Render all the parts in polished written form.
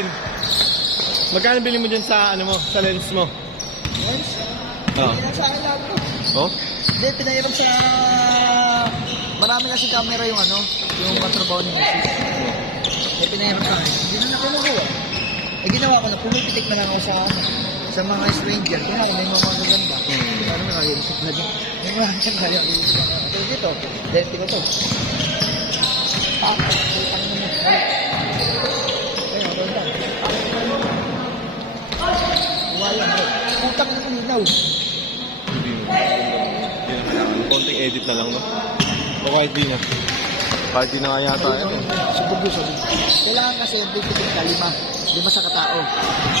natin. Magkano bili mo dyan sa, ano mo, sa lens mo? Lens? Oo. Hindi sa akin lahat ko. Oh? Hindi, pinahiram sa... Marami kasi camera yung ano, yung katrabaho ni Mrs. Eh, pinahiram sa akin. Hindi na nakinukuha. Eh, ginawa ko na, pumipitik na lang ako sa mga stranger. Kaya may mga magaganda. Ano na nalilisip na din. May mga magaganda. Ito dito, lenti ko to. Wala bro. Utang ng ilaw. Konting edit na lang, no? O kahit di na. Kahit di na nga yata. Subog. Kailangan kasi yung pitik ka, lima sa katao.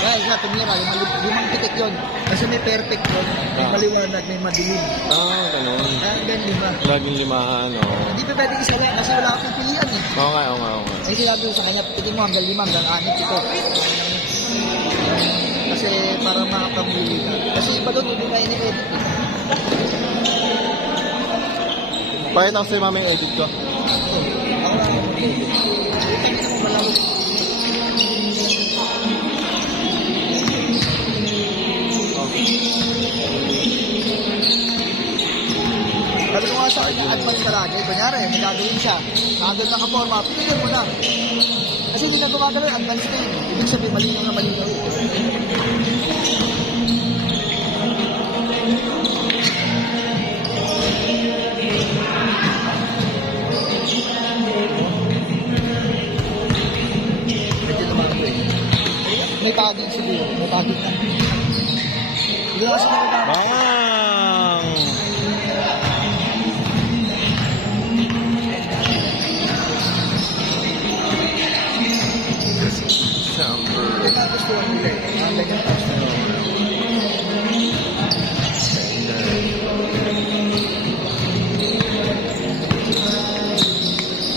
Kaya isa, tumira, limang pitik yun. Kasi may perfect yun. May maliwanag, may madilim. Ganun. Kaya hanggang lima. Laging limahan, o. Hindi pa pwede isa lang kasi wala akong pilihan eh. Oo nga. Ay sinabi ko sa kanya, pitikin mo hanggang lima, hanggang 6 ito. Kasi para makapamili ka. Kasi iba doon, hindi na ini-edit eh. Pakita ko sa'yo mama yung edit ko. Ako lang ang mag-edit. Utang na mo malawag. Sabi ko nga sa kanya, advance palagi. Kunyari, may gagawin siya. Nagagawin nakaporma, pinigyan mo na. Kasi hindi na gumagawin, advance na yun. Ibig sabihin, malinaw na malinaw. Medyo naman ako eh. May taging siguro, may taging na. Hindi na kasi nakagawin. Bang! Kaya gusto ko nila eh. Ang ganyan tapos na.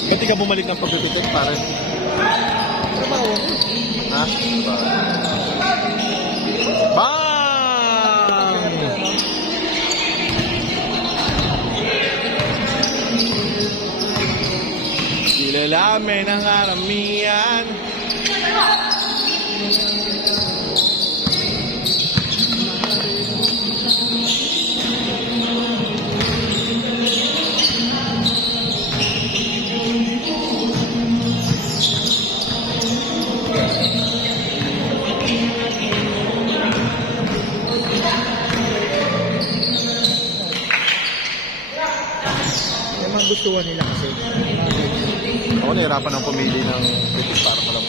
Pwede ka bumalik ng pagpipitit para... Trabaho. Ha? Bang! Kilalamin ang aramihan. Yung mga gustuhan nila kasi. Ako nahirapan ng pumili ng pitik para palang.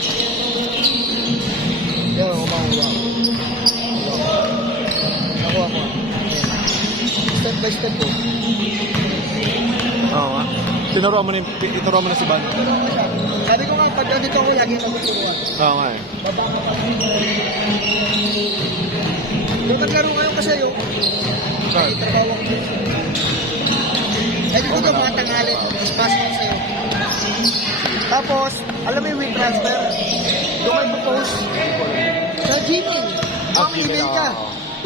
Yan, kumakuha ko. Nakuha ko. Step by step ko. Oo nga. Tinuruan mo na si Van. Sabi ko nga, pag dito ako lagi magtuturuan. Oo nga eh. Baba ka pa. Yung naglaro ngayon kasi yung may trabaho ko dito. Pwede ko ito mga tangalit. Pasok ko sa'yo. Tapos, alam mo yung wing transfer? Doon may post sa Gmail. Ang email ka.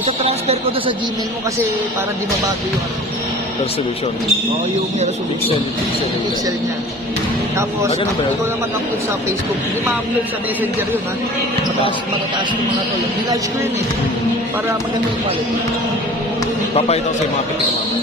Ito transfer ko doon sa Gmail mo kasi para di mabago yung ano. Resolution. Oo, yung resolution. Pixel niya. Tapos, ikaw na mag-upload sa Facebook. Hindi ma-upload sa Messenger yun, ha? Matataas yung mga tol. Hindi large screen eh. Para maganda yung quality. Papayita ko sa mga pitik naman.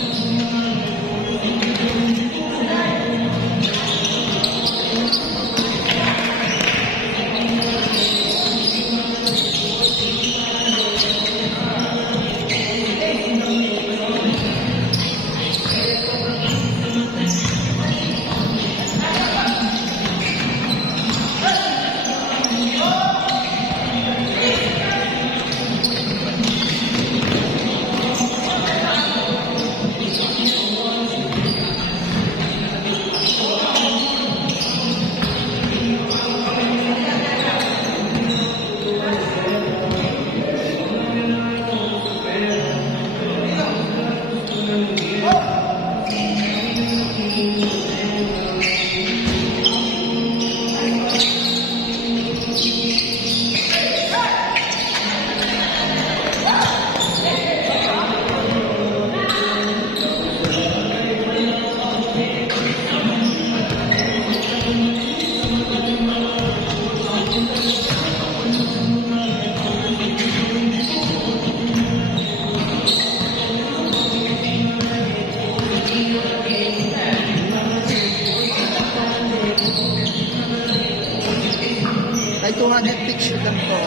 200 picture lang to.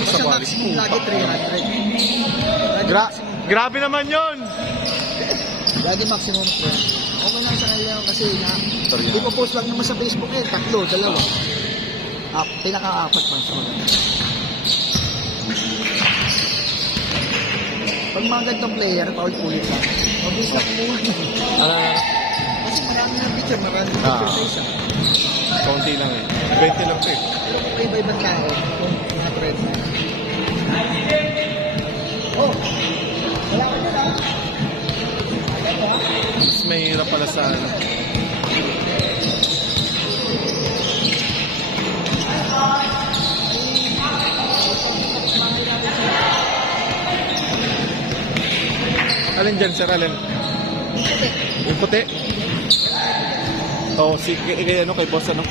Kasi Sa maximum lagi 300. Grabe naman yon. Lagi maximum 300. Okay lang sa kanila kasi na, Sorry, di ko post lang naman sa Facebook eh, 3, 2. Pinaka-4 man sa mga. Pag mga ganitong player, paulit-ulit lang. Mabilis lang umuwi. Kasi marami ng picture, marami ng picture sa isa. Konti lang eh. 20 lang to eh. Pero kung may iba-ibang tao, kung mga trend. Oh! Wala ka dyan ah! Mas mahirap pala sa ano. Alin dyan, sir? Alin? Yung puti? Oo, kay ano, kay boss ano?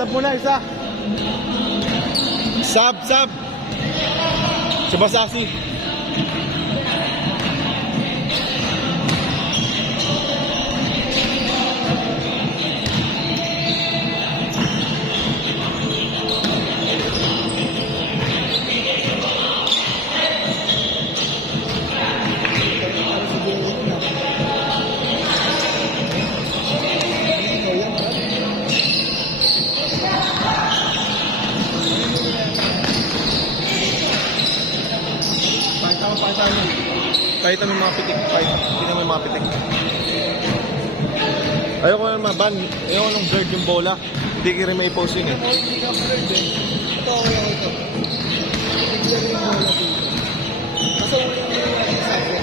Sab muna, isa. Sab. Subasasi. Kahit anong mga pitik, hindi naman mga pitik. Ayoko na maban, ayoko nung blurred yung bola. Hindi kira may post yun eh. Hindi ka blurred eh. Ito okay ako ito. Hindi ka rin bola dito. Kasi ulit mo yung sabi.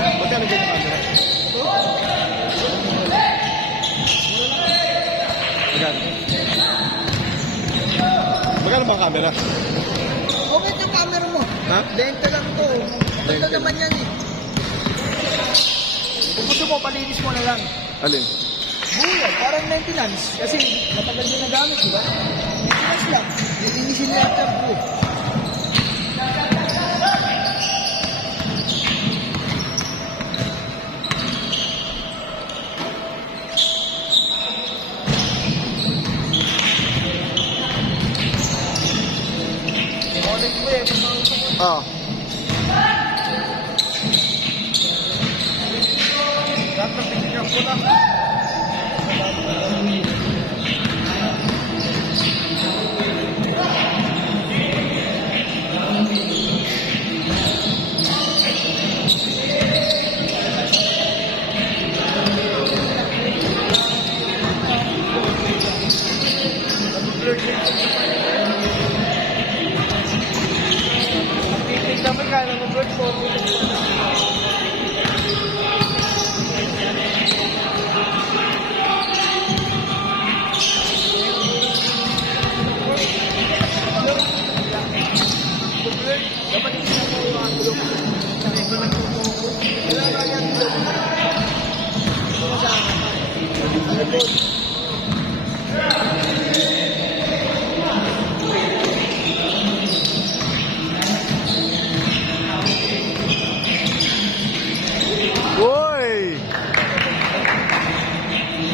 Ba't yan nagyan yung camera? Magkano? Magkano ba ang camera? Okay yung camera mo. Ha? Lente lang to. Ito Lente. naman yan eh. Kung gusto mo, palinis mo na lang. Alin? Buyan, parang maintenance. Kasi matagal din nagamit, di ba? Maintenance lang. Lilinisin lahat ng buo. Ulit mo eh. Oo. Lahat ng picture ko lang. Titig naman ka, nag-upload ko.